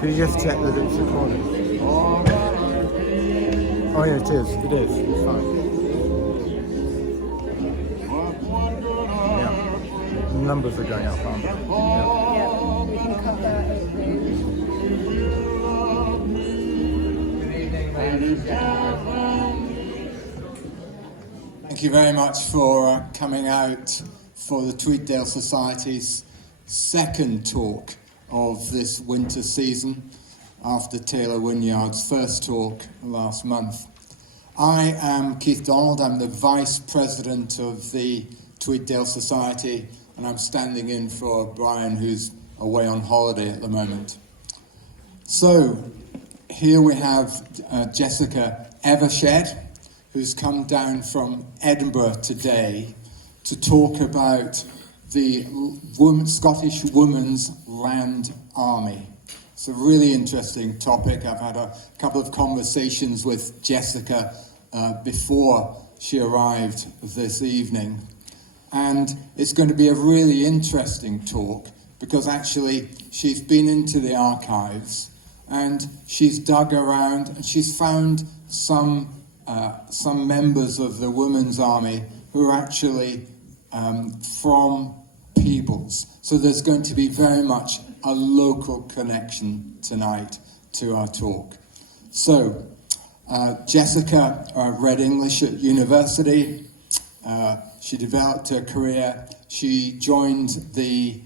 Can you just check that it's recording? Oh yeah, it is. It is. It's fine. Yeah. The numbers are going up, aren't they? Yeah. We can cut that open. Thank you very much for coming out for the Tweeddale Society's second talk of this winter season after Taylor Wynyard's first talk last month. I am Keith Donald. I'm the Vice President of the Tweeddale Society, and I'm standing in for Brian, who's away on holiday at the moment. So here we have Jessica Evershed, who's come down from Edinburgh today to talk about the Scottish Women's Land Army. It's a really interesting topic. I've had a couple of conversations with Jessica before she arrived this evening. And it's going to be a really interesting talk because actually she's been into the archives and she's dug around and she's found some members of the Women's Army who are actually from Peebles. So there's going to be very much a local connection tonight to our talk. So Jessica read English at university. She developed her career. She joined the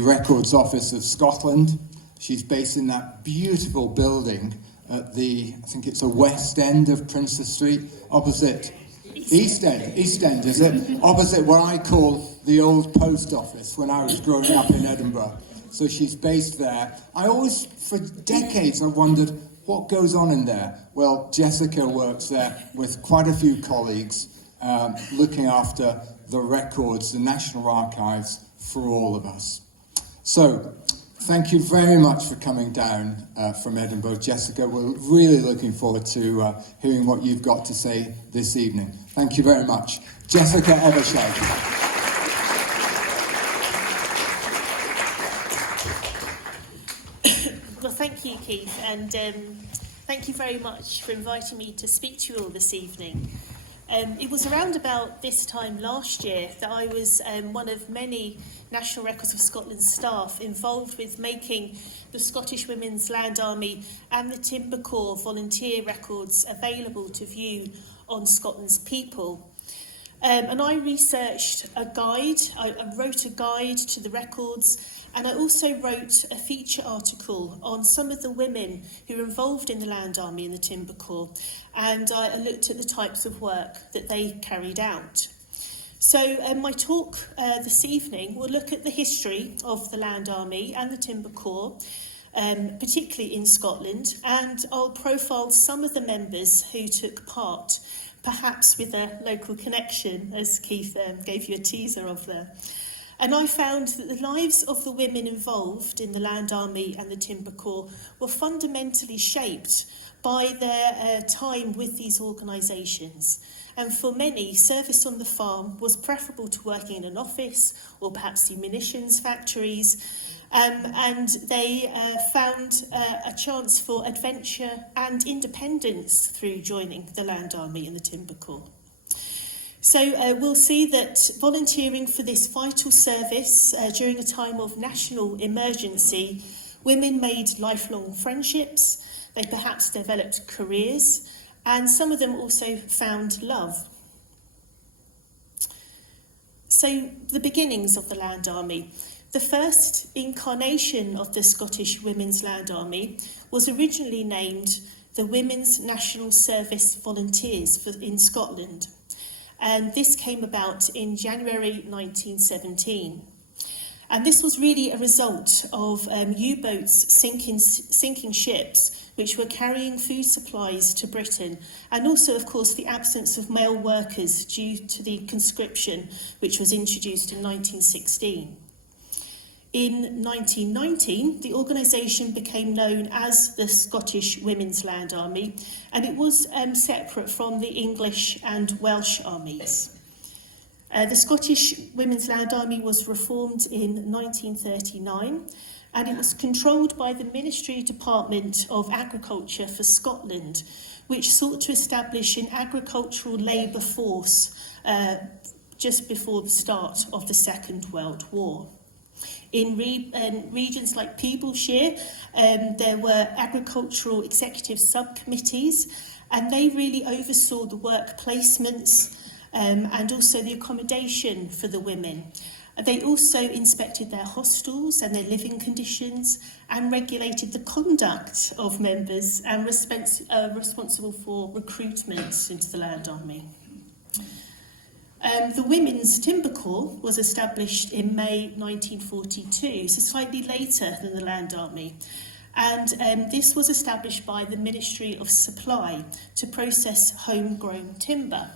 Records Office of Scotland. She's based in that beautiful building at I think it's the west end of Princess Street, opposite East End is it? Opposite what I call the old post office when I was growing up in Edinburgh. So she's based there. I always, for decades, I wondered what goes on in there. Well, Jessica works there with quite a few colleagues, looking after the records, the National Archives, for all of us. So, thank you very much for coming down from Edinburgh, Jessica. We're really looking forward to hearing what you've got to say this evening. Thank you very much. Jessica Evershed. Well, thank you, Keith, and thank you very much for inviting me to speak to you all this evening. It was around about this time last year that I was one of many National Records of Scotland staff involved with making the Scottish Women's Land Army and the Timber Corps volunteer records available to view on Scotland's People. And I researched a guide, I wrote a guide to the records, and I also wrote a feature article on some of the women who were involved in the Land Army and the Timber Corps, and I looked at the types of work that they carried out. So my talk this evening will look at the history of the Land Army and the Timber Corps, particularly in Scotland, and I'll profile some of the members who took part, perhaps with a local connection, as Keith gave you a teaser of there. And I found that the lives of the women involved in the Land Army and the Timber Corps were fundamentally shaped by their time with these organisations. And for many, service on the farm was preferable to working in an office or perhaps the munitions factories. And they found a chance for adventure and independence through joining the Land Army and the Timber Corps. So we'll see that volunteering for this vital service during a time of national emergency, women made lifelong friendships, they perhaps developed careers, and some of them also found love. So the beginnings of the Land Army. The first incarnation of the Scottish Women's Land Army was originally named the Women's National Service Volunteers in Scotland. And this came about in January 1917. And this was really a result of U-boats sinking ships which were carrying food supplies to Britain, and also, of course, the absence of male workers due to the conscription which was introduced in 1916. In 1919, the organisation became known as the Scottish Women's Land Army, and it was separate from the English and Welsh armies. The Scottish Women's Land Army was reformed in 1939, and it was controlled by the Ministry Department of Agriculture for Scotland, which sought to establish an agricultural labour force just before the start of the Second World War. In regions like Peeblesshire, there were agricultural executive subcommittees, and they really oversaw the work placements and also the accommodation for the women. They also inspected their hostels and their living conditions and regulated the conduct of members and responsible for recruitment into the Land Army. The Women's Timber Corps was established in May 1942, so slightly later than the Land Army. And this was established by the Ministry of Supply to process homegrown timber.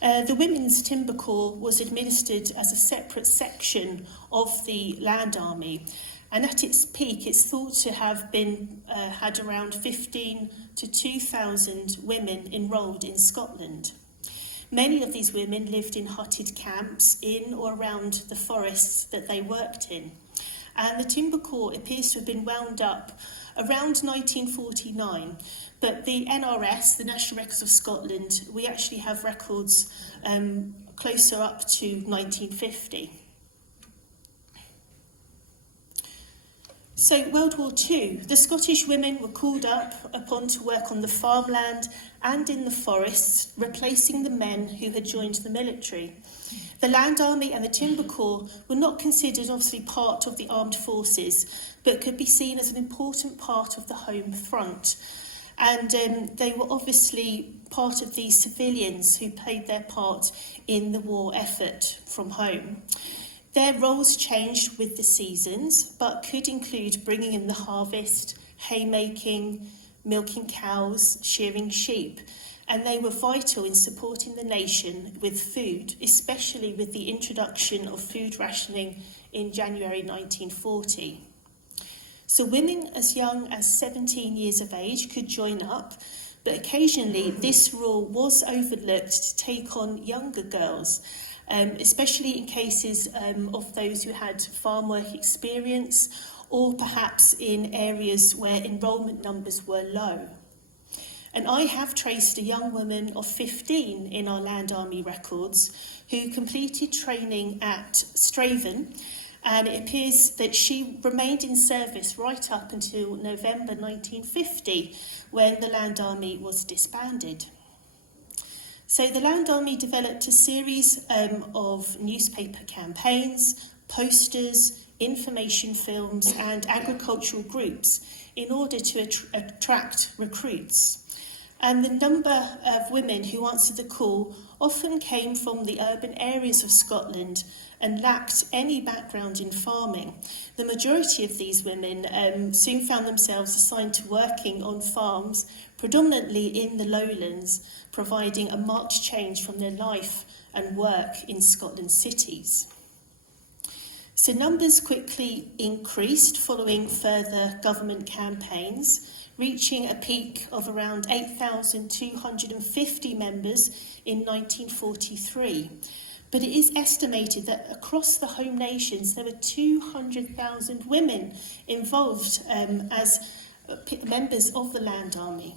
The Women's Timber Corps was administered as a separate section of the Land Army, and at its peak it's thought to have been had around 15 to 2,000 women enrolled in Scotland. Many of these women lived in hutted camps in or around the forests that they worked in. And the Timber Corps appears to have been wound up around 1949, but the NRS, the National Records of Scotland, we actually have records closer up to 1950. So World War II, the Scottish women were called upon to work on the farmland and in the forests, replacing the men who had joined the military. The Land Army and the Timber Corps were not considered obviously part of the armed forces, but could be seen as an important part of the home front. And they were obviously part of the civilians who played their part in the war effort from home. Their roles changed with the seasons, but could include bringing in the harvest, haymaking, milking cows, shearing sheep, and they were vital in supporting the nation with food, especially with the introduction of food rationing in January 1940. So women as young as 17 years of age could join up, but occasionally this rule was overlooked to take on younger girls, especially in cases of those who had farm work experience or perhaps in areas where enrolment numbers were low. And I have traced a young woman of 15 in our Land Army records who completed training at Straven, and it appears that she remained in service right up until November 1950 when the Land Army was disbanded. So the Land Army developed a series of newspaper campaigns, posters, information films and agricultural groups in order to attract recruits. And the number of women who answered the call often came from the urban areas of Scotland and lacked any background in farming. The majority of these women soon found themselves assigned to working on farms, predominantly in the lowlands, providing a marked change from their life and work in Scotland's cities. So numbers quickly increased following further government campaigns, reaching a peak of around 8,250 members in 1943. But it is estimated that across the home nations there were 200,000 women involved as members of the Land Army.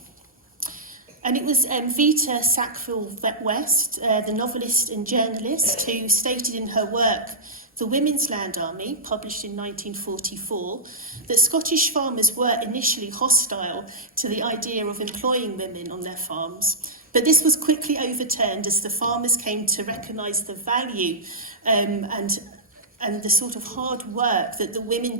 And it was Vita Sackville-West, the novelist and journalist, who stated in her work, The Women's Land Army, published in 1944, that Scottish farmers were initially hostile to the idea of employing women on their farms. But this was quickly overturned as the farmers came to recognise the value and the sort of hard work that the women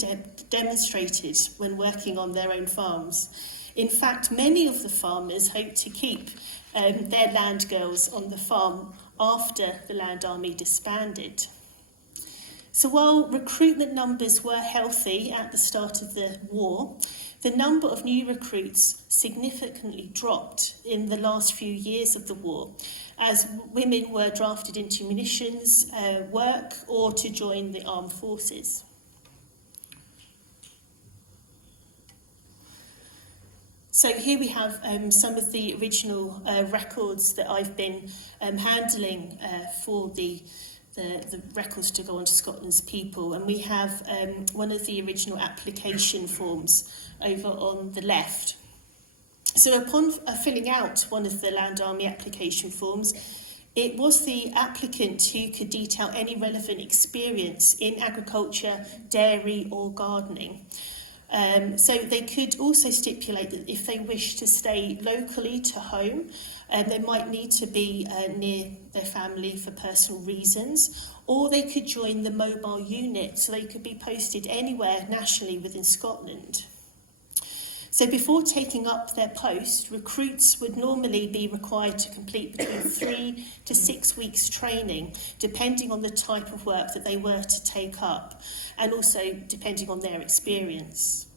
demonstrated when working on their own farms. In fact, many of the farmers hoped to keep their land girls on the farm after the Land Army disbanded. So while recruitment numbers were healthy at the start of the war, the number of new recruits significantly dropped in the last few years of the war, as women were drafted into munitions work or to join the armed forces. So here we have some of the original records that I've been handling for the the records to go on to Scotland's people. And we have one of the original application forms over on the left. So upon filling out one of the Land Army application forms, it was the applicant who could detail any relevant experience in agriculture, dairy or gardening. So they could also stipulate that if they wish to stay locally to home, they might need to be near their family for personal reasons, or they could join the mobile unit, so they could be posted anywhere nationally within Scotland. So before taking up their post, recruits would normally be required to complete between 3 to 6 weeks training, depending on the type of work that they were to take up, and also depending on their experience.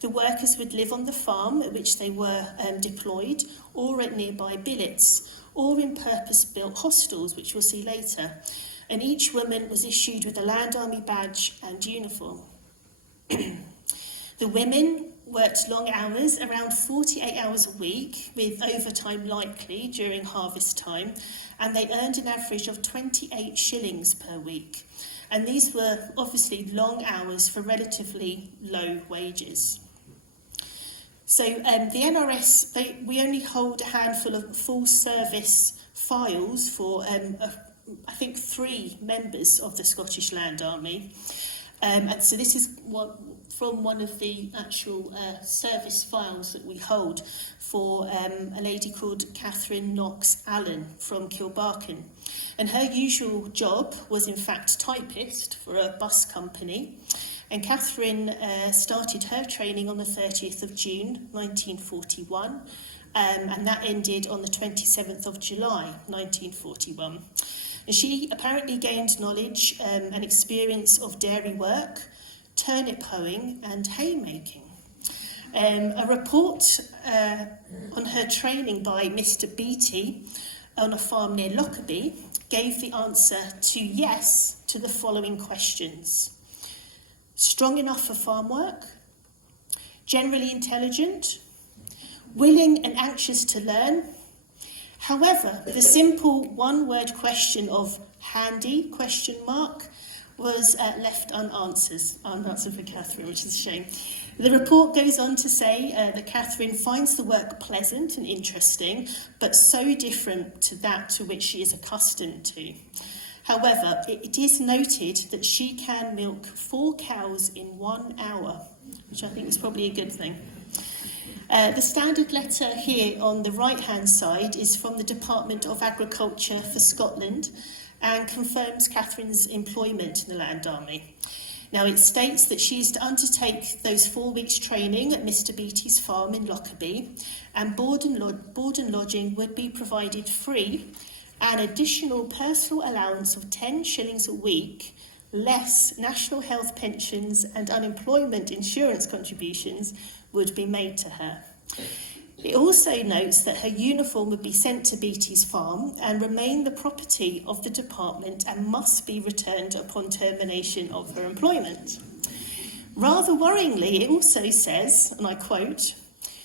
The workers would live on the farm at which they were deployed, or at nearby billets, or in purpose-built hostels, which we'll see later. And each woman was issued with a Land Army badge and uniform. The women worked long hours, around 48 hours a week, with overtime likely during harvest time, and they earned an average of 28 shillings per week. And these were obviously long hours for relatively low wages. So the NRS, we only hold a handful of full service files for, I think, 3 members of the Scottish Land Army. And so this is from one of the actual service files that we hold for a lady called Catherine Knox Allen from Kilbarchan. And her usual job was, in fact, typist for a bus company. And Catherine started her training on the 30th of June 1941, and that ended on the 27th of July 1941. And she apparently gained knowledge and experience of dairy work, turnip hoeing and haymaking. A report on her training by Mr. Beattie on a farm near Lockerbie gave the answer to yes to the following questions. Strong enough for farm work, generally intelligent, willing and anxious to learn. However, the simple one-word question of handy, was left unanswered for Catherine, which is a shame. The report goes on to say that Catherine finds the work pleasant and interesting, but so different to that to which she is accustomed to. However, it is noted that she can milk 4 cows in 1 hour, which I think is probably a good thing. The standard letter here on the right-hand side is from the Department of Agriculture for Scotland and confirms Catherine's employment in the Land Army. Now, it states that she's to undertake those 4 weeks training at Mr. Beattie's farm in Lockerbie, and board and lodging would be provided free. An additional personal allowance of 10 shillings a week, less national health pensions and unemployment insurance contributions, would be made to her. It also notes that her uniform would be sent to Beattie's farm and remain the property of the department and must be returned upon termination of her employment. Rather worryingly, it also says, and I quote,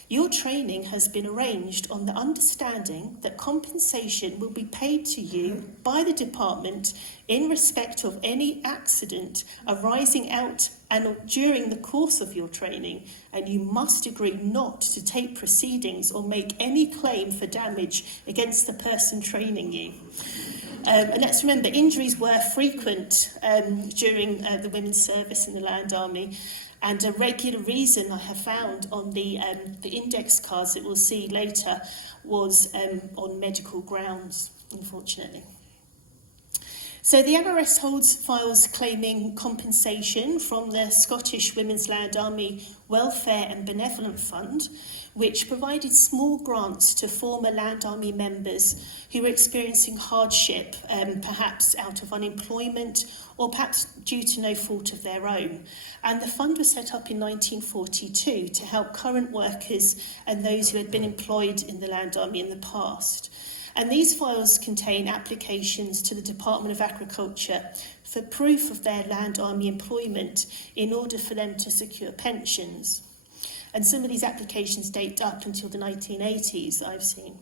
"Your training has been arranged on the understanding that compensation will be paid to you by the department in respect of any accident arising out and during the course of your training, and you must agree not to take proceedings or make any claim for damage against the person training you." And let's remember, injuries were frequent during the women's service in the Land Army. And a regular reason I have found on the index cards that we'll see later was on medical grounds, unfortunately. So the NRS holds files claiming compensation from the Scottish Women's Land Army Welfare and Benevolent Fund, which provided small grants to former Land Army members who were experiencing hardship, perhaps out of unemployment or perhaps due to no fault of their own. And the fund was set up in 1942 to help current workers and those who had been employed in the Land Army in the past. And these files contain applications to the Department of Agriculture for proof of their Land Army employment in order for them to secure pensions. And some of these applications date up until the 1980s that I've seen.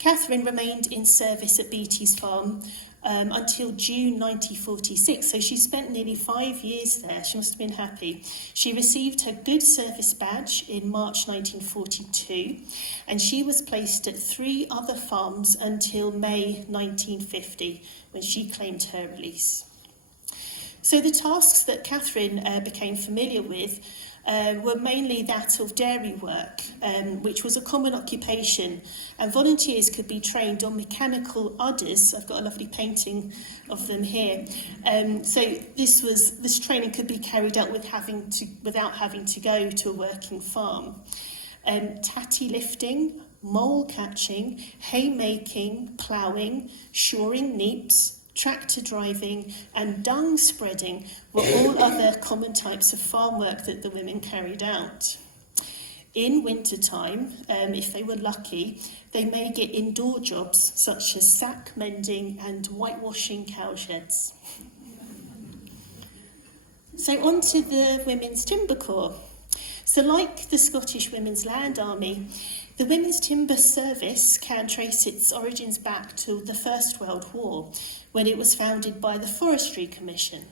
Catherine remained in service at Beattie's farm until June 1946. So she spent nearly 5 years there. She must have been happy. She received her Good Service Badge in March 1942, and she was placed at 3 other farms until May 1950, when she claimed her release. So the tasks that Catherine became familiar with were mainly that of dairy work, which was a common occupation, and volunteers could be trained on mechanical udders. I've got a lovely painting of them here. So this training could be carried out without having to go to a working farm. Tatty lifting, mole catching, haymaking, ploughing, shoring neeps, tractor driving and dung spreading were all other common types of farm work that the women carried out. In wintertime, if they were lucky, they may get indoor jobs such as sack mending and whitewashing cowsheds. So on to the Women's Timber Corps. So like the Scottish Women's Land Army, the Women's Timber Service can trace its origins back to the First World War, when it was founded by the Forestry Commission.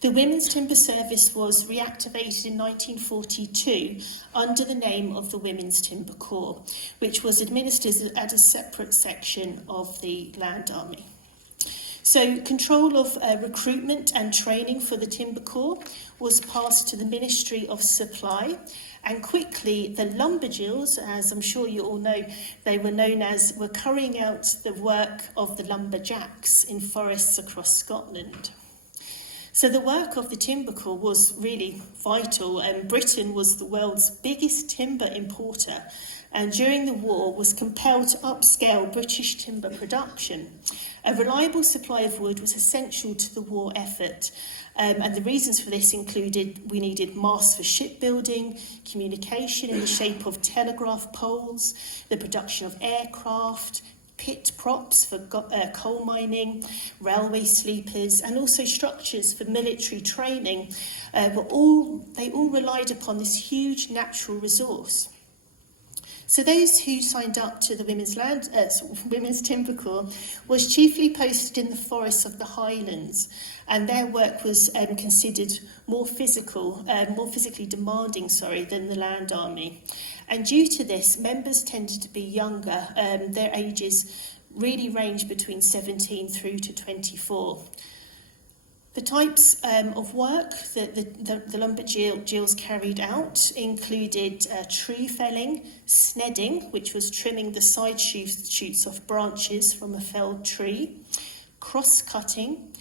The Women's Timber Service was reactivated in 1942 under the name of the Women's Timber Corps, which was administered as a separate section of the Land Army. So control of recruitment and training for the Timber Corps was passed to the Ministry of Supply, and quickly the lumberjills, as I'm sure you all know they were known as, were carrying out the work of the lumberjacks in forests across Scotland. So the work of the Timber Corps was really vital, and Britain was the world's biggest timber importer, and during the war was compelled to upscale British timber production. A reliable supply of wood was essential to the war effort, and the reasons for this included we needed masts for shipbuilding, communication in the shape of telegraph poles, the production of aircraft, pit props for coal mining, railway sleepers, and also structures for military training. They all relied upon this huge natural resource. So those who signed up to the Women's Timber Corps was chiefly posted in the forests of the Highlands, and their work was considered more physically demanding, than the Land Army. And due to this, members tended to be younger. Their ages really ranged between 17 through to 24. The types of work that the lumberjills carried out included tree felling, snedding, which was trimming the side shoots off branches from a felled tree, cross-cutting,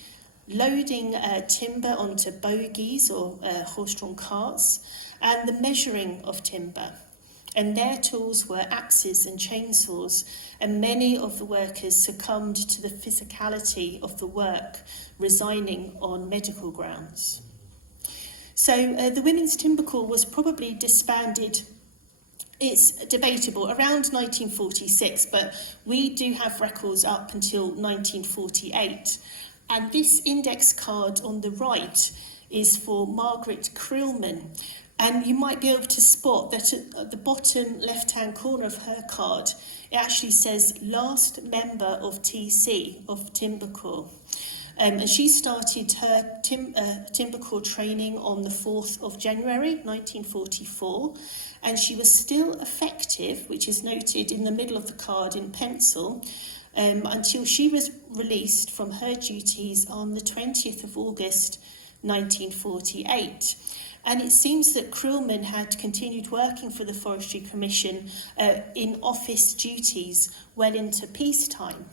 loading timber onto bogies or horse-drawn carts, and the measuring of timber. And their tools were axes and chainsaws, and many of the workers succumbed to the physicality of the work, resigning on medical grounds. So the Women's Timber Corps was probably disbanded, it's debatable, around 1946, but we do have records up until 1948. And this index card on the right is for Margaret Creelman. And you might be able to spot that at the bottom left-hand corner of her card, it actually says last member of TC, of Timber Corps. And she started her Timber Corps training on the 4th of January 1944, and she was still effective, which is noted in the middle of the card in pencil, until she was released from her duties on the 20th of August 1948. And it seems that Creelman had continued working for the Forestry Commission in office duties well into peacetime.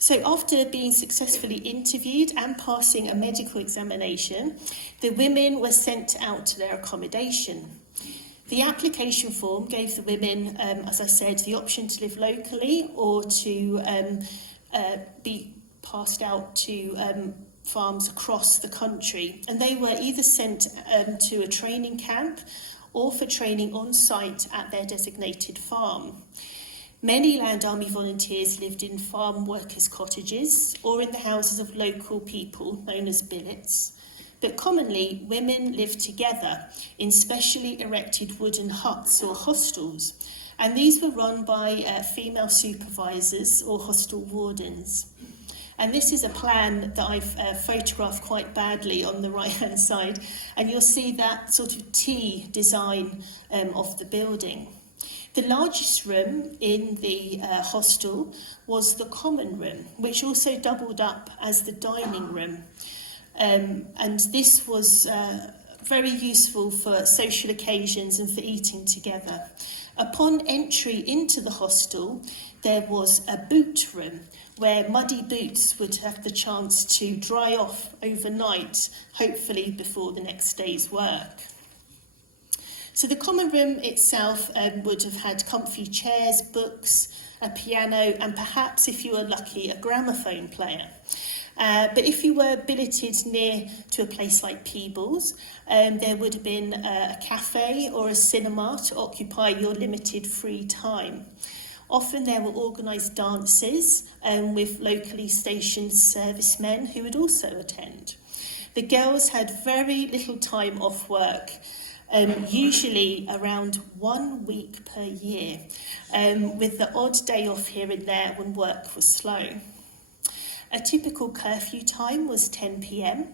So after being successfully interviewed and passing a medical examination, the women were sent out to their accommodation. The application form gave the women, as I said, the option to live locally or to be passed out to farms across the country, and they were either sent to a training camp or for training on site at their designated farm. Many Land Army volunteers lived in farm workers' cottages or in the houses of local people known as billets, but commonly women lived together in specially erected wooden huts or hostels, And these were run by female supervisors or hostel wardens. And this is a plan that I've photographed quite badly on the right-hand side. And you'll see that sort of T design of the building. The largest room in the hostel was the common room, which also doubled up as the dining room. And this was very useful for social occasions and for eating together. Upon entry into the hostel, there was a boot room where muddy boots would have the chance to dry off overnight, hopefully before the next day's work. So the common room itself would have had comfy chairs, books, a piano, and perhaps, if you were lucky, a gramophone player. But if you were billeted near to a place like Peebles, there would have been a cafe or a cinema to occupy your limited free time. Often there were organised dances with locally stationed servicemen who would also attend. The girls had very little time off work, usually around 1 week per year, with the odd day off here and there when work was slow. A typical curfew time was 10 p.m,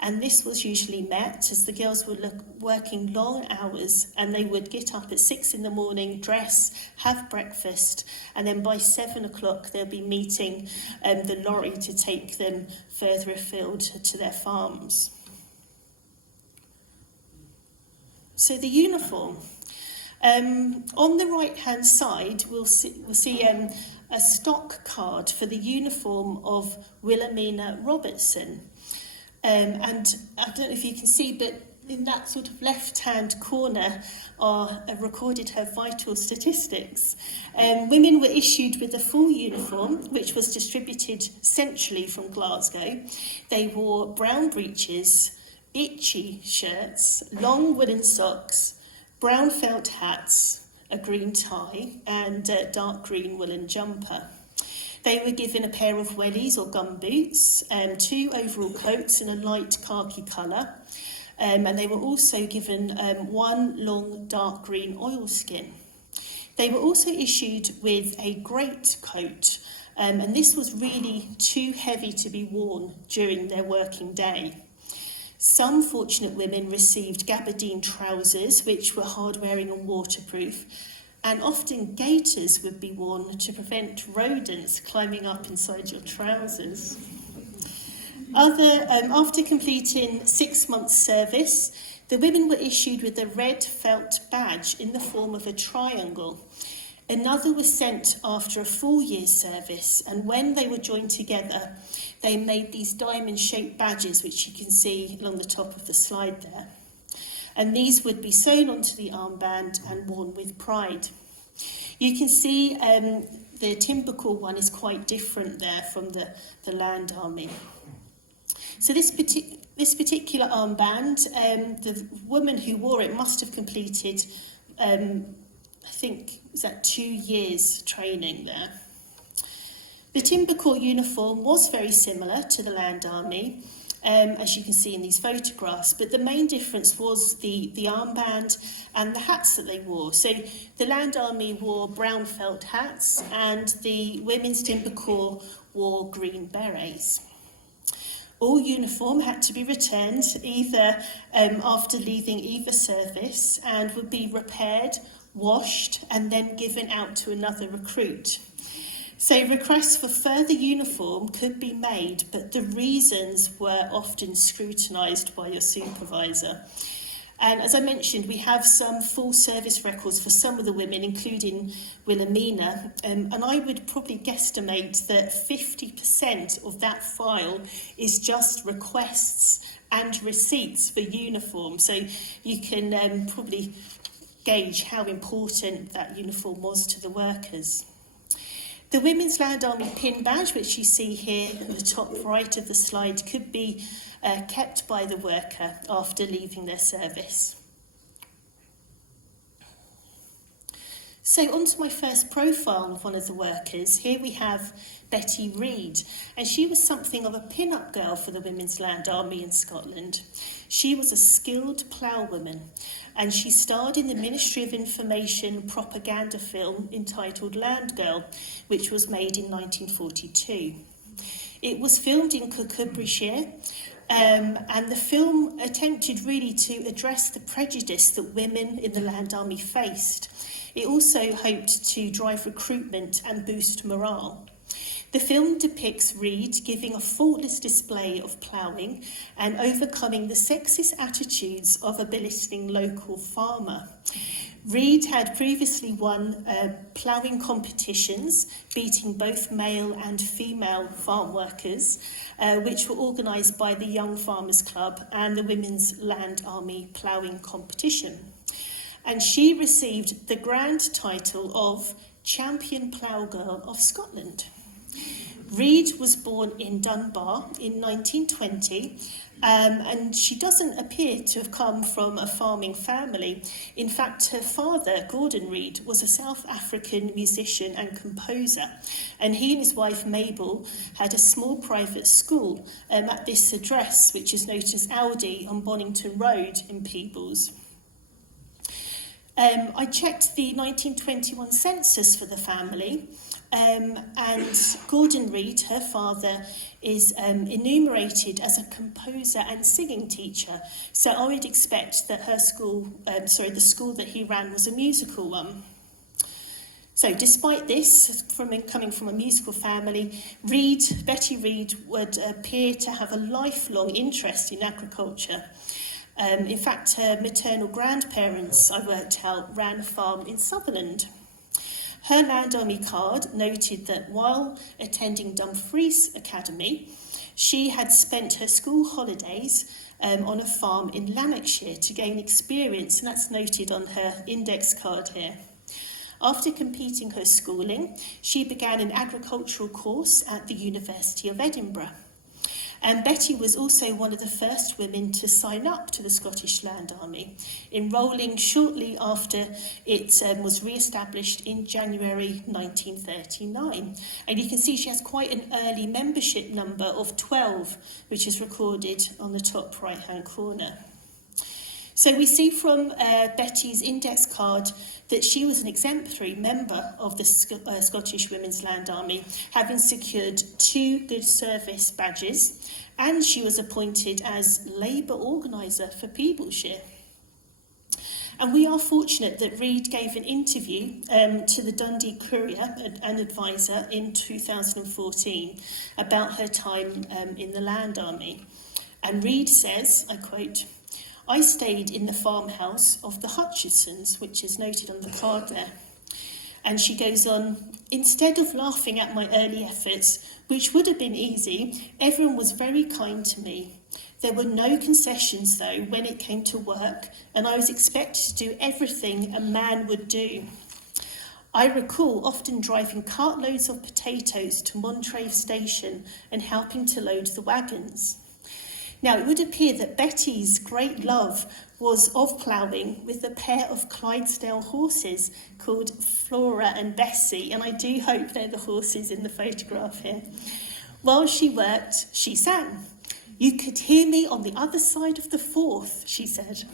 and this was usually met as the girls were working long hours, and they would get up at 6 in the morning, dress, have breakfast, and then by 7 o'clock they'll be meeting the lorry to take them further afield to their farms. So the uniform. On the right-hand side, we'll see a stock card for the uniform of Wilhelmina Robertson. And I don't know if you can see, but in that sort of left-hand corner are recorded her vital statistics. Women were issued with a full uniform, which was distributed centrally from Glasgow. They wore brown breeches, itchy shirts, long woolen socks, brown felt hats, a green tie, and a dark green woolen jumper. They were given a pair of wellies or gum boots, 2 overall coats in a light khaki colour, and they were also given 1 long dark green oilskin. They were also issued with a great coat, and this was really too heavy to be worn during their working day. Some fortunate women received gabardine trousers, which were hard-wearing and waterproof, and often gaiters would be worn to prevent rodents climbing up inside your trousers. After completing 6 months' service, the women were issued with a red felt badge in the form of a triangle. Another was sent after a full year's service, and when they were joined together, they made these diamond-shaped badges, which you can see along the top of the slide there. And these would be sewn onto the armband and worn with pride. You can see the timber core one is quite different there from the Land Army. So this particular armband, the woman who wore it must have completed, I think, was that 2 years training there. The timber core uniform was very similar to the Land Army, as you can see in these photographs, but the main difference was the armband and the hats that they wore. So the Land Army wore brown felt hats, and the women's timber core wore green berets. All uniform had to be returned either after leaving either service, and would be repaired, washed, and then given out to another recruit. So requests for further uniform could be made, but the reasons were often scrutinised by your supervisor. And as I mentioned, we have some full service records for some of the women, including Wilhelmina, and I would probably guesstimate that 50% of that file is just requests and receipts for uniform. So you can probably gauge how important that uniform was to the workers. The Women's Land Army pin badge, which you see here at the top right of the slide, could be kept by the worker after leaving their service. So on to my first profile of one of the workers. Here we have Betty Reed, and she was something of a pin-up girl for the Women's Land Army in Scotland. She was a skilled ploughwoman, and she starred in the Ministry of Information propaganda film entitled Land Girl, which was made in 1942. It was filmed in Kirkcudbrightshire, and the film attempted really to address the prejudice that women in the Land Army faced. It also hoped to drive recruitment and boost morale. The film depicts Reed giving a faultless display of ploughing and overcoming the sexist attitudes of a belittling local farmer. Reed had previously won ploughing competitions, beating both male and female farm workers, which were organised by the Young Farmers Club and the Women's Land Army Ploughing Competition. And she received the grand title of Champion Plough Girl of Scotland. Reed was born in Dunbar in 1920, and she doesn't appear to have come from a farming family. In fact, her father, Gordon Reed, was a South African musician and composer, and he and his wife Mabel had a small private school at this address, which is known as Aldi on Bonington Road in Peebles. I checked the 1921 census for the family, and Gordon Reed, her father, is enumerated as a composer and singing teacher. So I would expect that her school, the school that he ran was a musical one. So despite this, coming from a musical family, Betty Reed would appear to have a lifelong interest in agriculture. In fact, her maternal grandparents, I worked out, ran a farm in Sutherland. Her Land Army card noted that while attending Dumfries Academy, she had spent her school holidays on a farm in Lanarkshire to gain experience, and that's noted on her index card here. After completing her schooling, she began an agricultural course at the University of Edinburgh. And Betty was also one of the first women to sign up to the Scottish Land Army, enrolling shortly after it was re-established in January 1939. And you can see she has quite an early membership number of 12, which is recorded on the top right-hand corner. So we see from Betty's index card that she was an exemplary member of the Scottish Women's Land Army, having secured 2 good service badges, and she was appointed as Labour Organiser for Peeblesshire. And we are fortunate that Reed gave an interview to the Dundee Courier, an advisor, in 2014 about her time in the Land Army. And Reed says, I quote, "I stayed in the farmhouse of the Hutchisons," which is noted on the card there. And she goes on, "Instead of laughing at my early efforts, which would have been easy, everyone was very kind to me. There were no concessions, though, when it came to work, and I was expected to do everything a man would do. I recall often driving cartloads of potatoes to Montrave Station and helping to load the wagons." Now, it would appear that Betty's great love was of ploughing with a pair of Clydesdale horses called Flora and Bessie, and I do hope they're the horses in the photograph here. While she worked, she sang. "You could hear me on the other side of the Forth," she said.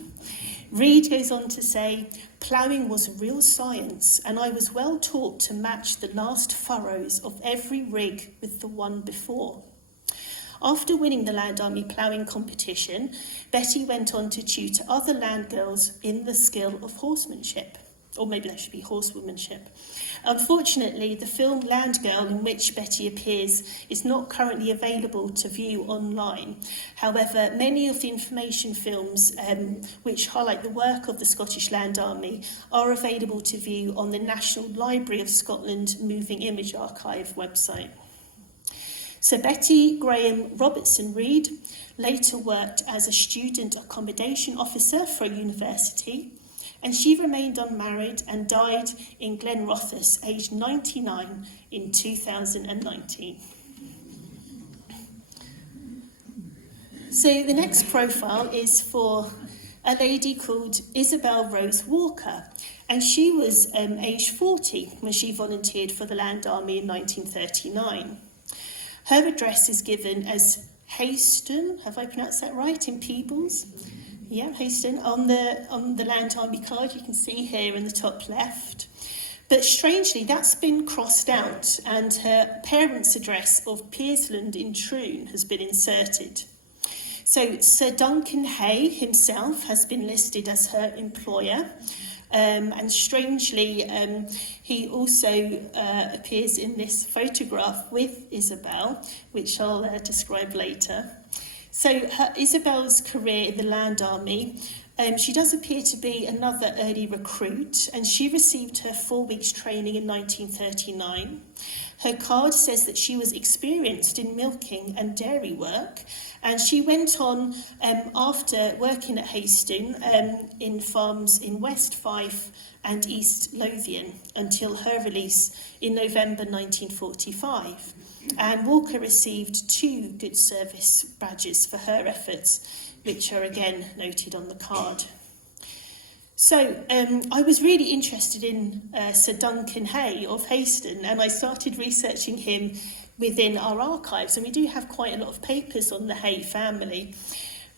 Reed goes on to say, "Ploughing was a real science, and I was well taught to match the last furrows of every rig with the one before." After winning the Land Army ploughing competition, Betty went on to tutor other land girls in the skill of horsemanship, or maybe that should be horsewomanship. Unfortunately, the film Land Girl, in which Betty appears, is not currently available to view online. However, many of the information films which highlight the work of the Scottish Land Army are available to view on the National Library of Scotland Moving Image Archive website. So Betty Graham Robertson Reed later worked as a student accommodation officer for a university, and she remained unmarried and died in Glenrothes, aged 99, in 2019. So the next profile is for a lady called Isabel Rose Walker, and she was aged 40 when she volunteered for the Land Army in 1939. Her address is given as Hayston, have I pronounced that right, in Peebles? Yeah, Hayston, on the Land Army card you can see here in the top left. But strangely, that's been crossed out, and her parents' address of Pearsland in Troon has been inserted. So Sir Duncan Hay himself has been listed as her employer, and strangely, he also appears in this photograph with Isabel, which I'll describe later. So Isabel's career in the Land Army, she does appear to be another early recruit, and she received her 4 weeks training in 1939. Her card says that she was experienced in milking and dairy work, and she went on after working at Hayston in farms in West Fife and East Lothian until her release in November 1945. And Walker received 2 good service badges for her efforts, which are again noted on the card. So I was really interested in Sir Duncan Hay of Hayston, and I started researching him within our archives, and we do have quite a lot of papers on the Hay family.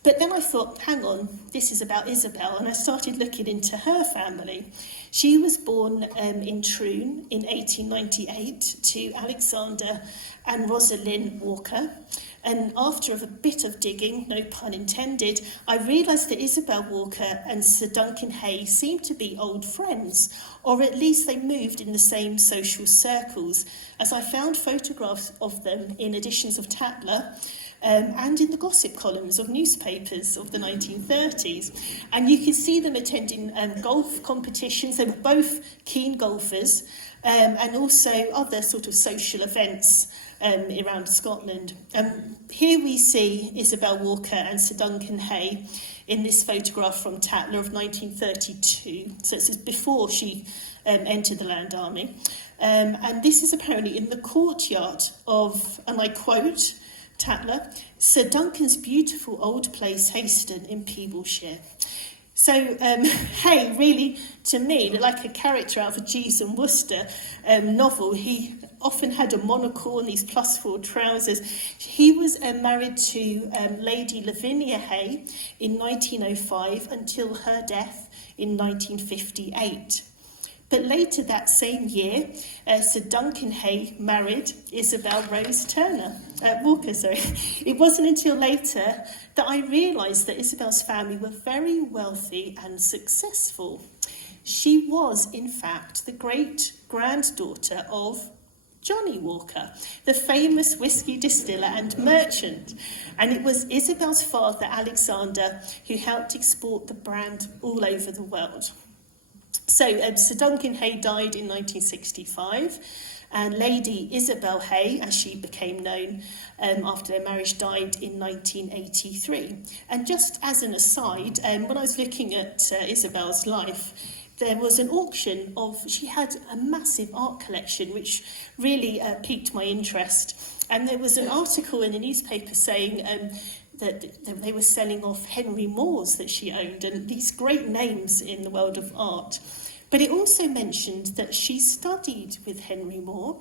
But then I thought, hang on, this is about Isabel, and I started looking into her family. She was born in Troon in 1898 to Alexander and Rosalind Walker. And after a bit of digging, no pun intended, I realised that Isabel Walker and Sir Duncan Hay seemed to be old friends, or at least they moved in the same social circles, as I found photographs of them in editions of Tatler and in the gossip columns of newspapers of the 1930s. And you can see them attending golf competitions. They were both keen golfers, and also other sort of social events around Scotland. Here we see Isabel Walker and Sir Duncan Hay in this photograph from Tatler of 1932. So this is before she entered the Land Army. And this is apparently in the courtyard of, and I quote, Tatler, Sir Duncan's beautiful old place, Hayston in Peebleshire. So Hay really, to me, looked like a character out of a Jeeves and Wooster novel. He often had a monocle and these +4 trousers. He was married to Lady Lavinia Hay in 1905 until her death in 1958. But later that same year, Sir Duncan Hay married Isabel Rose Walker. It wasn't until later that I realised that Isabel's family were very wealthy and successful. She was, in fact, the great-granddaughter of Johnny Walker, the famous whisky distiller and merchant. And it was Isabel's father, Alexander, who helped export the brand all over the world. So Sir Duncan Hay died in 1965, and Lady Isabel Hay, as she became known after their marriage, died in 1983. And just as an aside, when I was looking at Isabel's life, there was an auction she had a massive art collection which really piqued my interest. And there was an article in a newspaper saying that they were selling off Henry Moore's that she owned, and these great names in the world of art. But it also mentioned that she studied with Henry Moore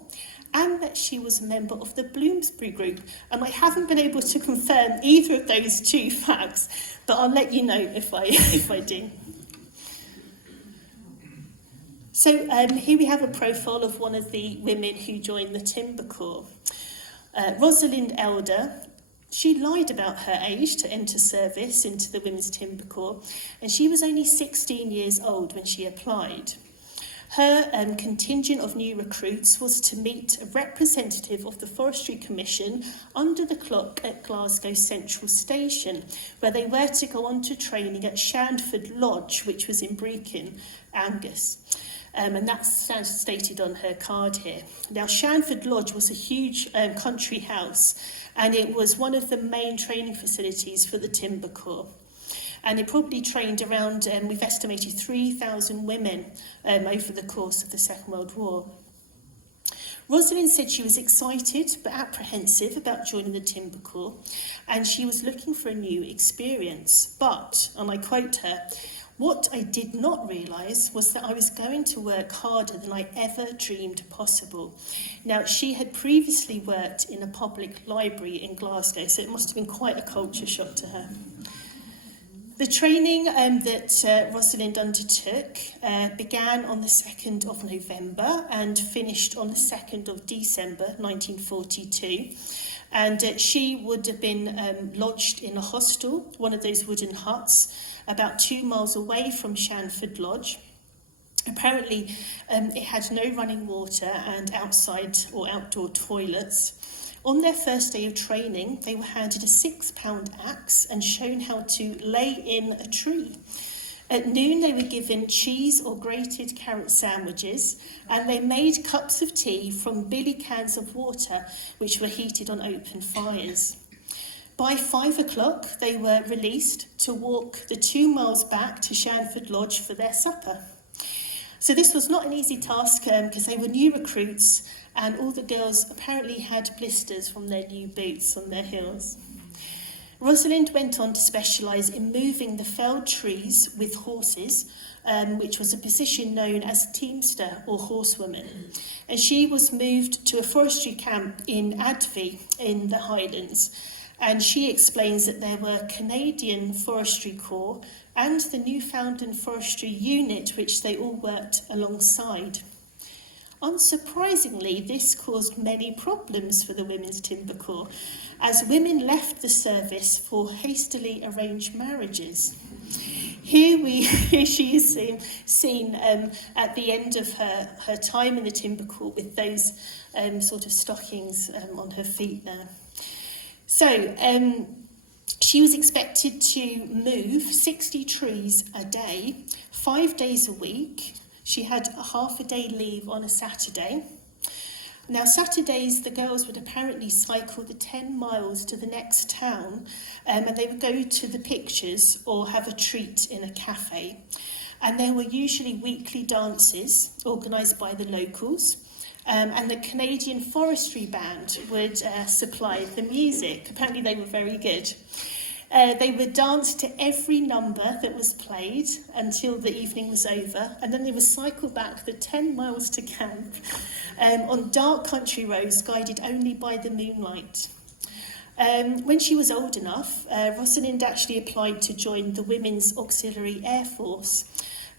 and that she was a member of the Bloomsbury Group. And I haven't been able to confirm either of those 2 facts, but I'll let you know if I do. So here we have a profile of one of the women who joined the Timber Corps. Rosalind Elder. She lied about her age to enter service into the Women's Timber Corps, and she was only 16 years old when she applied. Her contingent of new recruits was to meet a representative of the Forestry Commission under the clock at Glasgow Central Station, where they were to go on to training at Shandford Lodge, which was in Brechin, Angus. And that's stated on her card here. Now, Shandford Lodge was a huge country house, and it was one of the main training facilities for the Timber Corps. And it probably trained around, we've estimated 3,000 women over the course of the Second World War. Rosalind said she was excited but apprehensive about joining the Timber Corps, and she was looking for a new experience. But, and I quote her, What I did not realise was that I was going to work harder than I ever dreamed possible. Now, she had previously worked in a public library in Glasgow, so it must have been quite a culture shock to her. The training that Rosalind undertook began on the 2nd of November and finished on the 2nd of December 1942. And she would have been lodged in a hostel, one of those wooden huts, about 2 miles away from Shanford Lodge. Apparently, it had no running water and outside or outdoor toilets. On their first day of training, they were handed a £6 axe and shown how to lay in a tree. At noon, they were given cheese or grated carrot sandwiches, and they made cups of tea from billy cans of water, which were heated on open fires. By 5 o'clock, they were released to walk the 2 miles back to Shanford Lodge for their supper. So this was not an easy task because they were new recruits, and all the girls apparently had blisters from their new boots on their heels. Rosalind went on to specialise in moving the felled trees with horses, which was a position known as teamster or horsewoman. And she was moved to a forestry camp in Advie in the Highlands. And she explains that there were Canadian Forestry Corps and the Newfoundland Forestry Unit, which they all worked alongside. Unsurprisingly, this caused many problems for the Women's Timber Corps, as women left the service for hastily arranged marriages. Here she is seen at the end of her time in the Timber Corps with those sort of stockings on her feet there. So she was expected to move 60 trees a day, 5 days a week. She had a half a day leave on a Saturday. Now, Saturdays, the girls would apparently cycle the 10 miles to the next town, and they would go to the pictures or have a treat in a cafe. And there were usually weekly dances organised by the locals. And the Canadian Forestry Band would supply the music. Apparently they were very good. They would dance to every number that was played until the evening was over, and then they would cycle back the 10 miles to camp on dark country roads guided only by the moonlight. When she was old enough, Rosalind actually applied to join the Women's Auxiliary Air Force,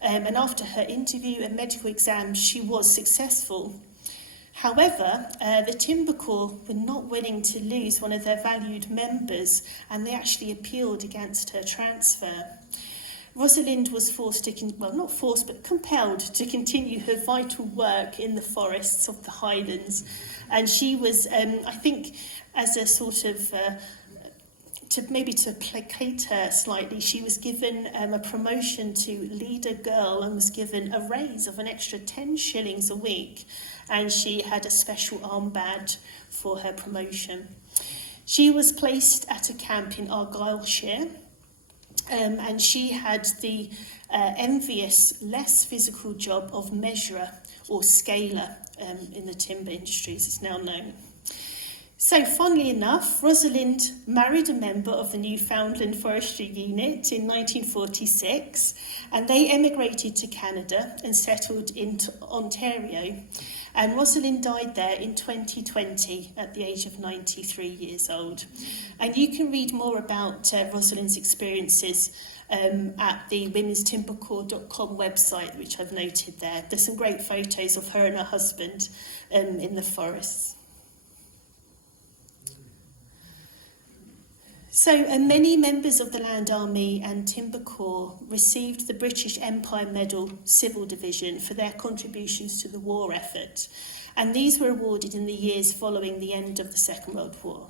and after her interview and medical exams, she was successful. However, the Timber Corps were not willing to lose one of their valued members, and they actually appealed against her transfer. Rosalind was compelled to continue her vital work in the forests of the Highlands, and she was, I think, as a sort of to placate her slightly, she was given a promotion to leader girl and was given a raise of an extra 10 shillings a week. And she had a special arm badge for her promotion. She was placed at a camp in Argyllshire, and she had the envious, less physical job of measurer or scaler in the timber industries, it's now known. So, funnily enough, Rosalind married a member of the Newfoundland Forestry Unit in 1946, and they emigrated to Canada and settled in Ontario. And Rosalind died there in 2020 at the age of 93 years old. And you can read more about Rosalind's experiences at the womenstimbercorps.com website, which I've noted there. There's some great photos of her and her husband in the forests. So many members of the Land Army and Timber Corps received the British Empire Medal Civil Division for their contributions to the war effort, and these were awarded in the years following the end of the Second World War.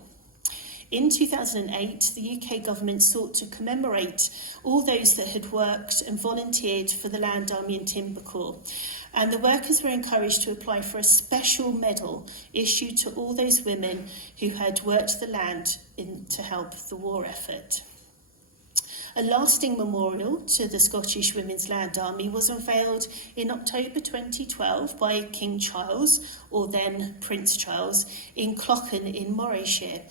In 2008, the UK government sought to commemorate all those that had worked and volunteered for the Land Army and Timber Corps, and the workers were encouraged to apply for a special medal issued to all those women who had worked the land to help the war effort. A lasting memorial to the Scottish Women's Land Army was unveiled in October 2012 by King Charles, or then Prince Charles, in Clochen in Morayshire.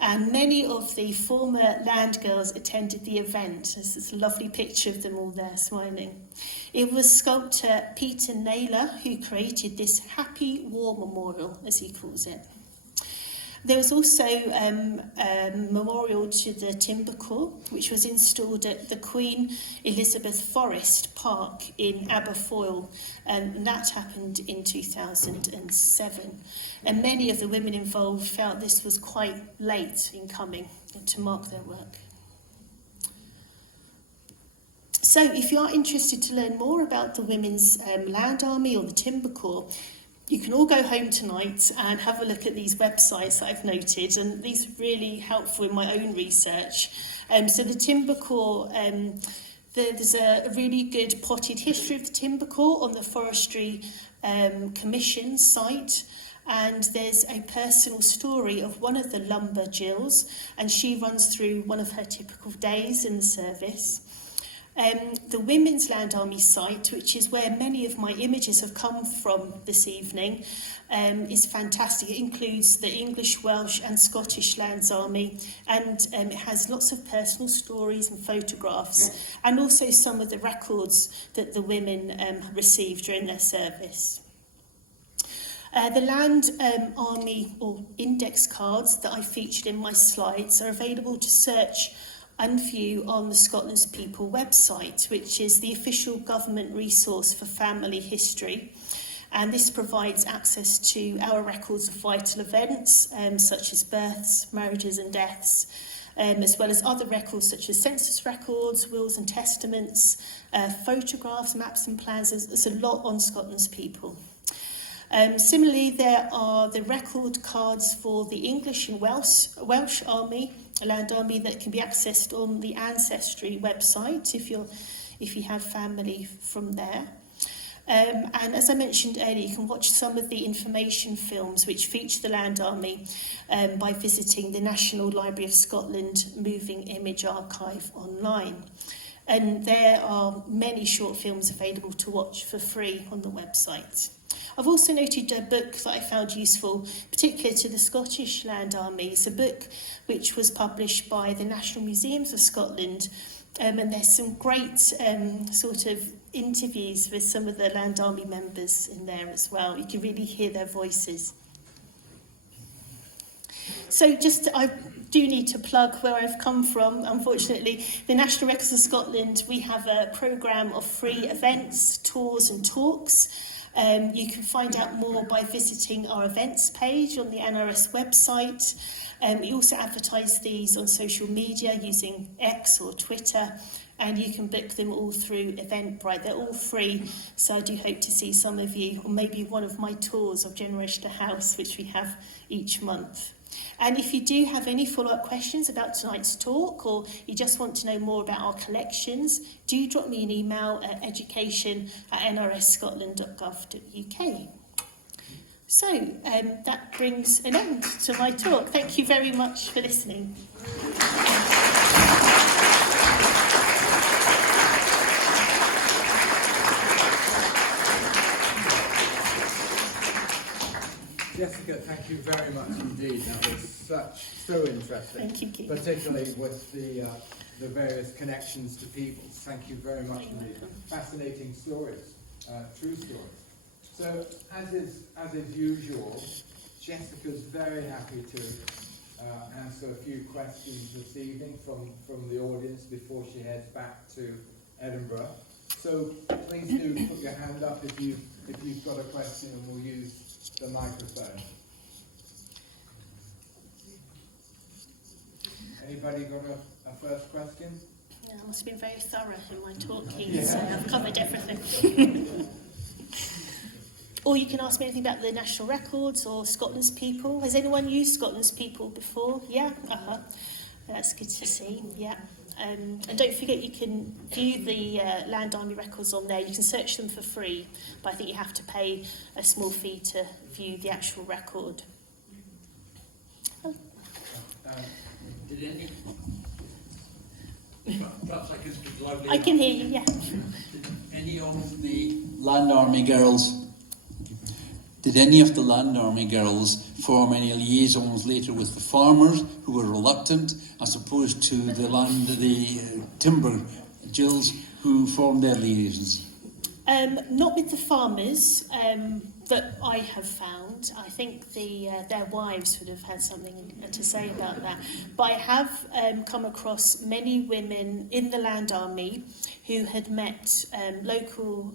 And many of the former land girls attended the event. There's a lovely picture of them all there smiling. It was sculptor Peter Naylor who created this Happy War Memorial, as he calls it. There was also a memorial to the timber corps, which was installed at the Queen Elizabeth Forest Park in Aberfoyle, and that happened in 2007. And many of the women involved felt this was quite late in coming to mark their work. So if you are interested to learn more about the Women's Land Army or the Timber Corps, you can all go home tonight and have a look at these websites that I've noted, and these are really helpful in my own research. So the Timber Corps, there's a really good potted history of the Timber Corps on the Forestry Commission site, and there's a personal story of one of the lumber Jills, and she runs through one of her typical days in the service. The Women's Land Army site, which is where many of my images have come from this evening, is fantastic. It includes the English, Welsh and Scottish Lands Army, and it has lots of personal stories and photographs, and also some of the records that the women received during their service. The Land Army, or index cards that I featured in my slides, are available to search and view on the Scotland's People website, which is the official government resource for family history. And this provides access to our records of vital events, such as births, marriages and deaths, as well as other records such as census records, wills and testaments, photographs, maps and plans. There's a lot on Scotland's People. Similarly, there are the record cards for the English and Welsh Army, a land army, that can be accessed on the Ancestry website if you have family from there. And as I mentioned earlier, you can watch some of the information films which feature the Land Army by visiting the National Library of Scotland Moving Image Archive online. And there are many short films available to watch for free on the website. I've also noted a book that I found useful, particularly to the Scottish Land Army. It's a book which was published by the National Museums of Scotland, and there's some great sort of interviews with some of the Land Army members in there as well. You can really hear their voices. So I do need to plug where I've come from. Unfortunately, the National Records of Scotland, we have a programme of free events, tours and talks. You can find out more by visiting our events page on the NRS website. We also advertise these on social media using X or Twitter, and you can book them all through Eventbrite. They're all free, so I do hope to see some of you, or maybe one of my tours of Generation House, which we have each month. And if you do have any follow-up questions about tonight's talk, or you just want to know more about our collections, do drop me an email at education@nrsscotland.gov.uk. So that brings an end to my talk. Thank you very much for listening. Jessica, thank you very much indeed. That was so interesting. Thank you. Particularly with the various connections to peoples. Thank you very much indeed. Fascinating stories, true stories. So, as is usual, Jessica's very happy to answer a few questions this evening from the audience before she heads back to Edinburgh. So please do put your hand up if you've got a question, and we'll use the microphone. Anybody got a first question? Yeah, I must have been very thorough in my talking, so I've covered everything. Or you can ask me anything about the National Records or Scotland's People. Has anyone used Scotland's People before? Yeah? That's good to see, yeah. And don't forget, you can view the Land Army records on there. You can search them for free, but I think you have to pay a small fee to view the actual record. Perhaps I can speak loudly. I can hear you, yeah. Any of the Land Army girls, did any of the Land Army girls form any liaisons later with the farmers who were reluctant, as opposed to the timber Jills who formed their liaisons? Not with the farmers that I have found. I think their wives would have had something to say about that. But I have come across many women in the Land Army who had met local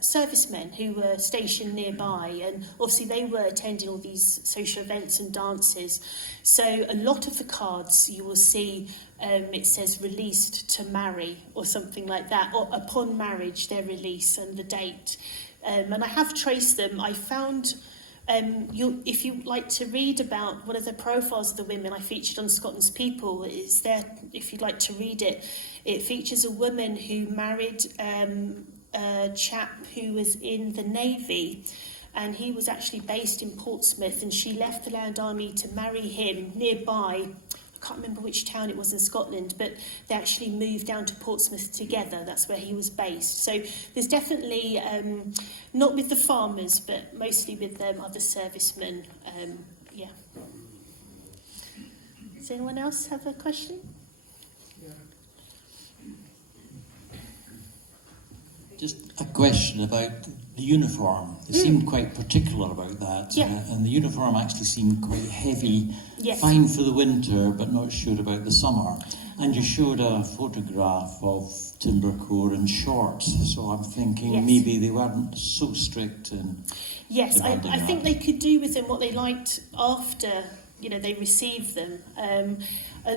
servicemen who were stationed nearby, and obviously they were attending all these social events and dances. So a lot of the cards you will see it says released to marry or something like that, or upon marriage their release and the date. And I have traced them. I found, if you like to read about one of the profiles of the women I featured on Scotland's People, is there, if you'd like to read it. It features a woman who married a chap who was in the Navy, and he was actually based in Portsmouth, and she left the Land Army to marry him nearby. I can't remember which town it was in Scotland, but they actually moved down to Portsmouth together. That's where he was based. So there's definitely, not with the farmers, but mostly with other servicemen. Yeah. Does anyone else have a question? Just a question about the uniform. They seemed quite particular about that. Yeah. And the uniform actually seemed quite heavy, Yes. fine for the winter, but not sure about the summer. And you showed a photograph of timber core in shorts, so I'm thinking Yes. maybe they weren't so strict. Yes, I demanding think that. they could do with them what they liked after, they received them.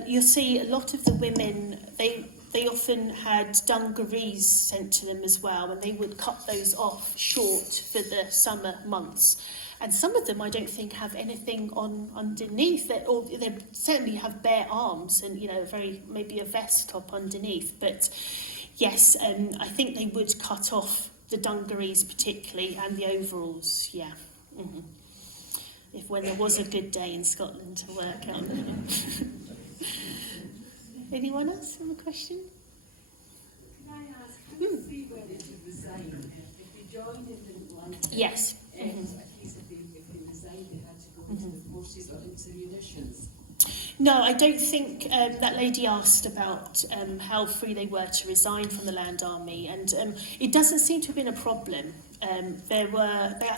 You'll see a lot of the women, they often had dungarees sent to them as well, and they would cut those off short for the summer months. And some of them, I don't think, have anything on underneath, or they certainly have bare arms and, maybe a vest top underneath. But yes, I think they would cut off the dungarees particularly and the overalls, yeah. Mm-hmm. If when there was a good day in Scotland to work out. Anyone else have a question? Can I ask, how do you see whether to resign? If you joined and didn't like it, Yes. it was a case if they resigned, they had to go into the forces or into munitions. No, I don't think that lady asked about how free they were to resign from the Land Army, and it doesn't seem to have been a problem. I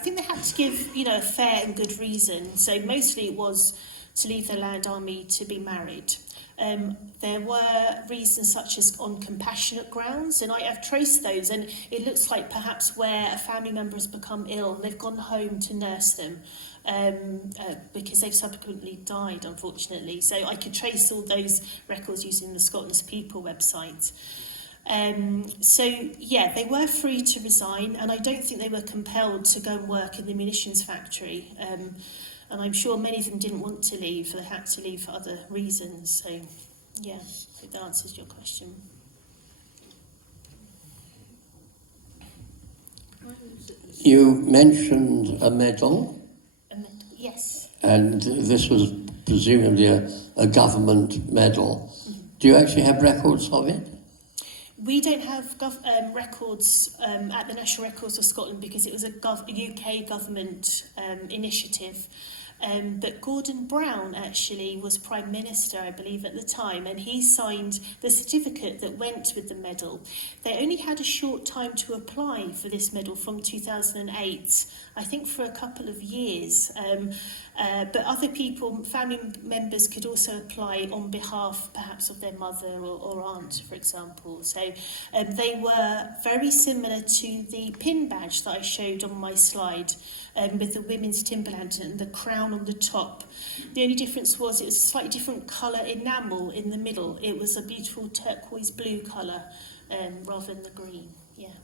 think they had to give, a fair and good reason. So mostly it was to leave the Land Army to be married. There were reasons such as on compassionate grounds, and I have traced those, and it looks like perhaps where a family member has become ill and they've gone home to nurse them because they've subsequently died, unfortunately. So I could trace all those records using the Scotland's People website. They were free to resign, and I don't think they were compelled to go and work in the munitions factory. And I'm sure many of them didn't want to leave, they had to leave for other reasons. So, yeah, I hope that answers your question. You mentioned a medal, Yes. and this was presumably a government medal. Do you actually have records of it? We don't have records at the National Records of Scotland because it was a UK government initiative. But Gordon Brown actually was Prime Minister, I believe, at the time, and he signed the certificate that went with the medal. They only had a short time to apply for this medal from 2008, I think for a couple of years. But other people, family members, could also apply on behalf perhaps of their mother or aunt, for example. So they were very similar to the pin badge that I showed on my slide, with the women's timberland and the crown on the top. The only difference was it was a slightly different colour enamel in the middle. It was a beautiful turquoise blue colour rather than the green. Yeah.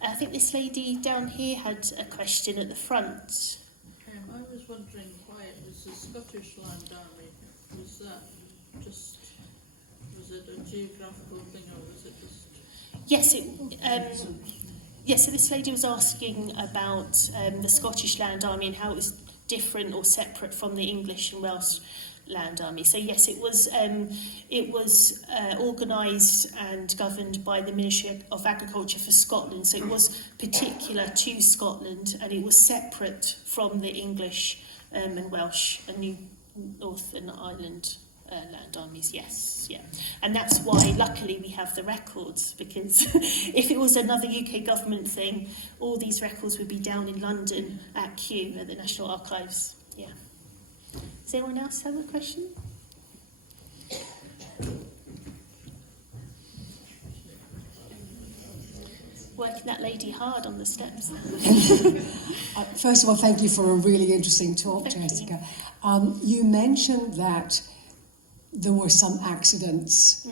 I think this lady down here had a question at the front. I was wondering why it was the Scottish Land Army. Was it a geographical thing, or was it just... Yes, so this lady was asking about the Scottish Land Army and how it was different or separate from the English and Welsh Land Army. So yes, it was organised and governed by the Ministry of Agriculture for Scotland. So it was particular to Scotland, and it was separate from the English and Welsh and New Northern Ireland Land Armies. Yes, yeah, and that's why luckily we have the records, because if it was another UK government thing, all these records would be down in London at Kew at the National Archives. Yeah. Does anyone else have a question? Working that lady hard on the steps. First of all, thank you for a really interesting talk, Thank Jessica. You mentioned that there were some accidents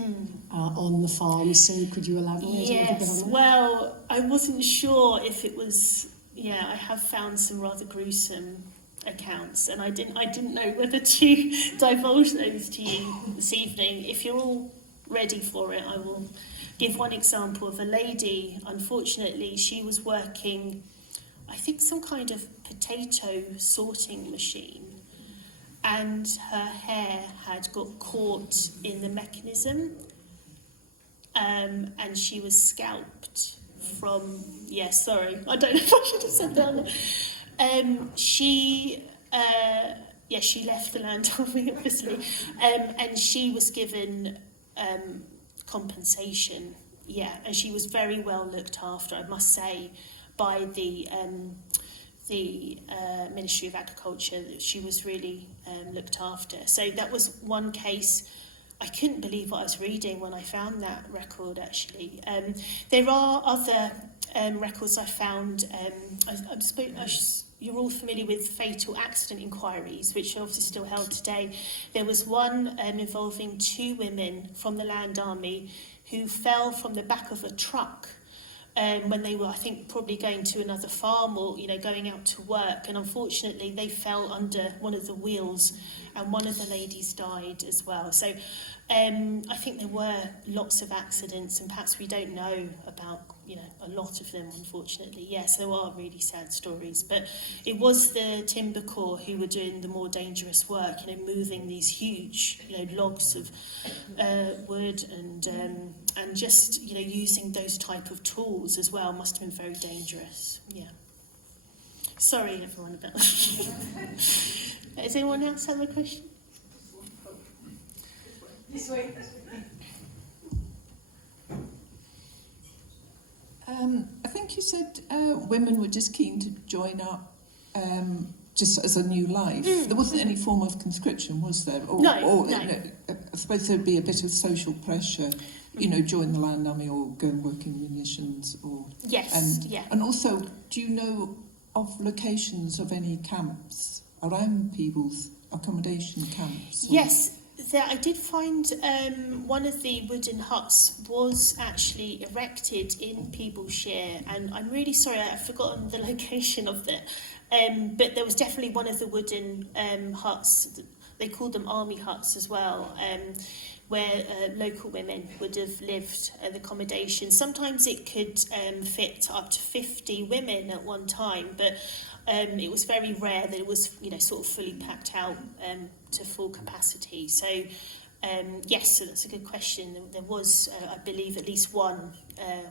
on the farm, so could you elaborate a little bit on Yes, that? well, I wasn't sure if it was, I have found some rather gruesome accounts, and I didn't know whether to divulge those to you this evening. If you're all ready for it, I will give one example of a lady. Unfortunately, she was working, I think, some kind of potato sorting machine, and her hair had got caught in the mechanism, and she was scalped from, sorry, I don't know if I should have said that. She left the Land Army, obviously, and she was given compensation, and she was very well looked after, I must say, by the Ministry of Agriculture. She was really looked after. So that was one case. I couldn't believe what I was reading when I found that record, actually. There are other records I found. You're all familiar with fatal accident inquiries, which are obviously still held today. There was one involving 2 women from the Land Army who fell from the back of a truck when they were, I think, probably going to another farm or, going out to work. And unfortunately, they fell under one of the wheels, and one of the ladies died as well. So I think there were lots of accidents, and perhaps we don't know about, a lot of them, unfortunately. Yes, there are really sad stories. But it was the Timber Corps who were doing the more dangerous work, moving these huge, logs of wood and just, using those type of tools as well must have been very dangerous. Yeah. Sorry, everyone, about that. Does anyone else have a question? This way. I think you said women were just keen to join up just as a new life. There wasn't any form of conscription, was there? No. I suppose there'd be a bit of social pressure, join the Land Army or go and work in munitions. Yes, And also, do you know of locations of any camps around people's accommodation camps? Yes. I did find one of the wooden huts was actually erected in Peebleshire, and I'm really sorry I've forgotten the location of it, but there was definitely one of the wooden huts. They called them army huts as well, where local women would have lived the accommodation. Sometimes it could fit up to 50 women at one time, but it was very rare that it was, sort of fully packed out to full capacity. So, yes, so that's a good question. There was, I believe, at least one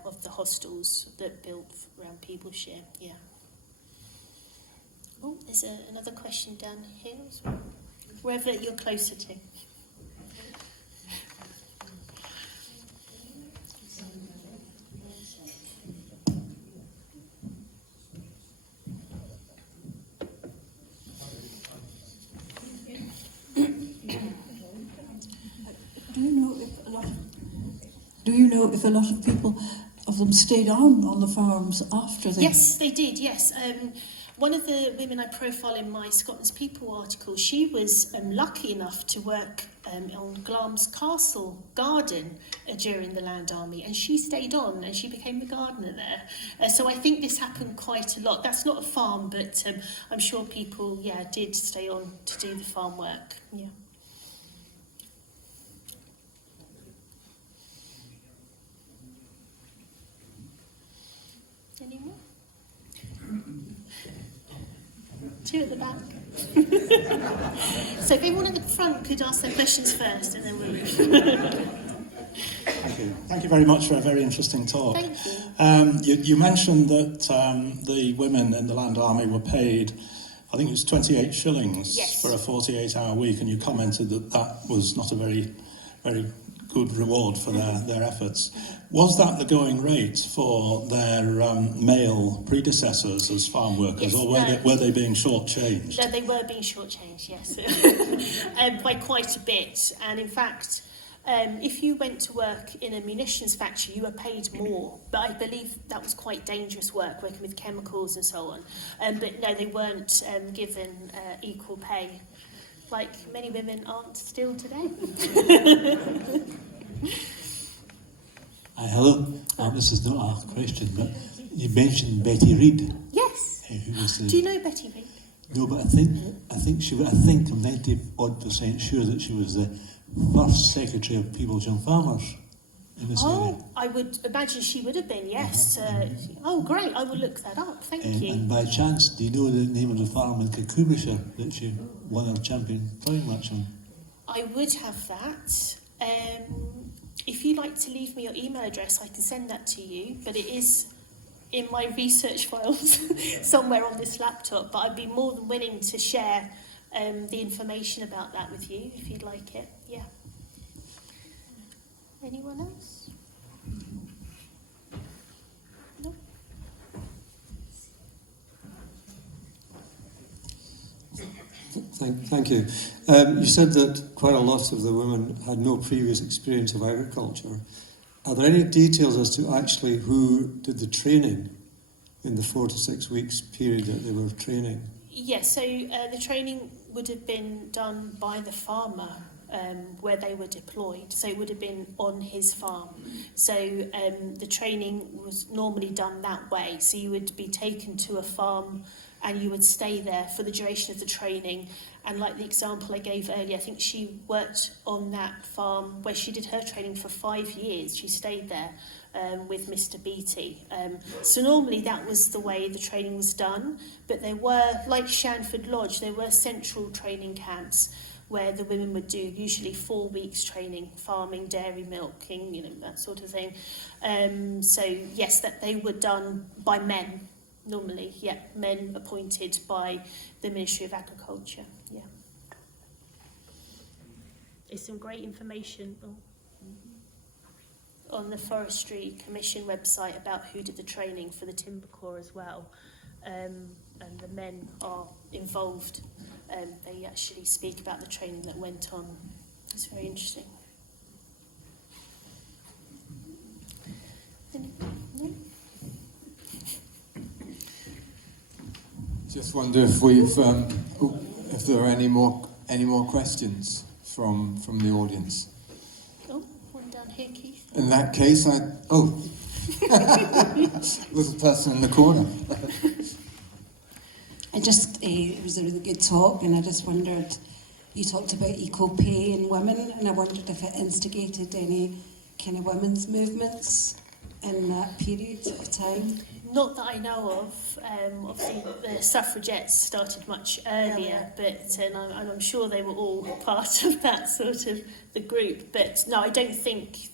of the hostels that built around Peebleshire. Yeah. Oh, there's another question down here as well. Wherever you're closer to. Do you know if a lot of people of them stayed on the farms after they... Yes, they did, yes. One of the women I profile in my Scotland's People article, she was lucky enough to work on Glamis Castle garden during the Land Army, and she stayed on and she became the gardener there. So I think this happened quite a lot. That's not a farm, but I'm sure people, did stay on to do the farm work. Yeah. Any more? 2 at the back. So if everyone at the front could ask their questions first, and then we'll... Thank you. Thank you very much for a very interesting talk. Thank you. You mentioned that the women in the Land Army were paid, I think it was 28 shillings Yes. for a 48-hour week, and you commented that that was not a very, very good reward for their efforts. Was that the going rate for their male predecessors as farm workers, Yes, or no. were they being shortchanged? No, they were being shortchanged, yes, by quite a bit. And in fact, if you went to work in a munitions factory, you were paid more. But I believe that was quite dangerous work, working with chemicals and so on. But no, they weren't given equal pay, like many women aren't still today. Hello. This is not a question, but you mentioned Betty Reid. Yes. Who was the... Do you know Betty Reid? No, but I think I'm 90-odd% sure that she was the first secretary of People's Young Farmers in this area. I would imagine she would have been, yes. Oh, great. I will look that up. Thank you. And by chance, do you know the name of the farm in Cucubershire that she won her champion ploughing match on? I would have that. If you'd like to leave me your email address, I can send that to you, but it is in my research files somewhere on this laptop, but I'd be more than willing to share the information about that with you, if you'd like it. Yeah. Anyone else? No? Thank you. You said that quite a lot of the women had no previous experience of agriculture. Are there any details as to actually who did the training in the 4 to 6 weeks period that they were training? Yes, so the training would have been done by the farmer where they were deployed. So it would have been on his farm. So the training was normally done that way. So you would be taken to a farm and you would stay there for the duration of the training. And like the example I gave earlier, I think she worked on that farm where she did her training for 5 years. She stayed there with Mr. Beattie. So normally that was the way the training was done. But there were, like Shanford Lodge, there were central training camps where the women would do usually 4 weeks training, farming, dairy, milking, that sort of thing. So yes, that they were done by men. Normally, yeah, men appointed by the Ministry of Agriculture, yeah. There's some great information on the Forestry Commission website about who did the training for the Timber Corps as well. And the men are involved. They actually speak about the training that went on. It's very interesting. No? Just wonder if we've if there are any more questions from the audience. Oh, one down here, Keith. In that case, little person in the corner. It was a really good talk, and I just wondered, you talked about equal pay in women, and I wondered if it instigated any kind of women's movements in that period of time. Not that I know of. Obviously, the suffragettes started much earlier, but and I'm sure they were all part of that sort of the group. But no, I don't think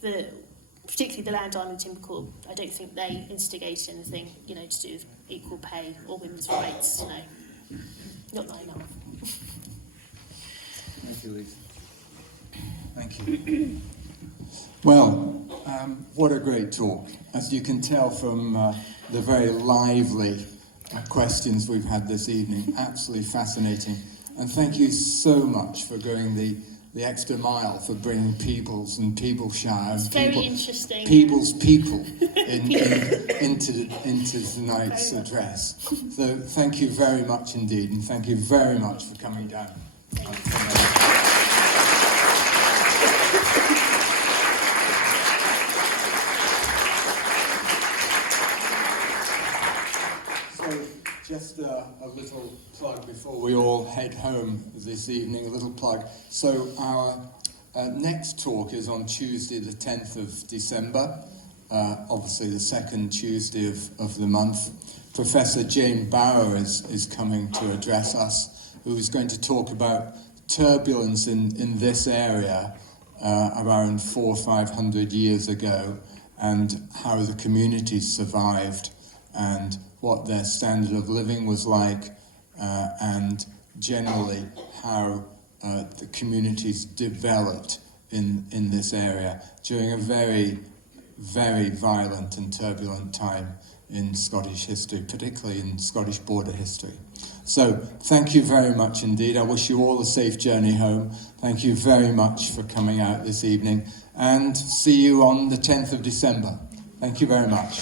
particularly the Land Army and Timber Corps, I don't think they instigated anything, to do with equal pay or women's rights. No, not that I know of. Thank you, Lisa. Thank you. Well, what a great talk. As you can tell from the very lively questions we've had this evening, absolutely fascinating. And thank you so much for going the extra mile, for bringing peoples and Peopleshire and Interesting. People's people into tonight's address. So thank you very much indeed, and thank you very much for coming down. Just a little plug before we all head home this evening, a little plug. So our next talk is on Tuesday the 10th of December, obviously the second Tuesday of the month. Professor Jane Bauer is coming to address us, who's going to talk about turbulence in this area around 400 or 500 years ago, and how the communities survived, and what their standard of living was like, and generally how the communities developed in this area during a very, very violent and turbulent time in Scottish history, particularly in Scottish border history. So, thank you very much indeed. I wish you all a safe journey home. Thank you very much for coming out this evening, and see you on the 10th of December. Thank you very much.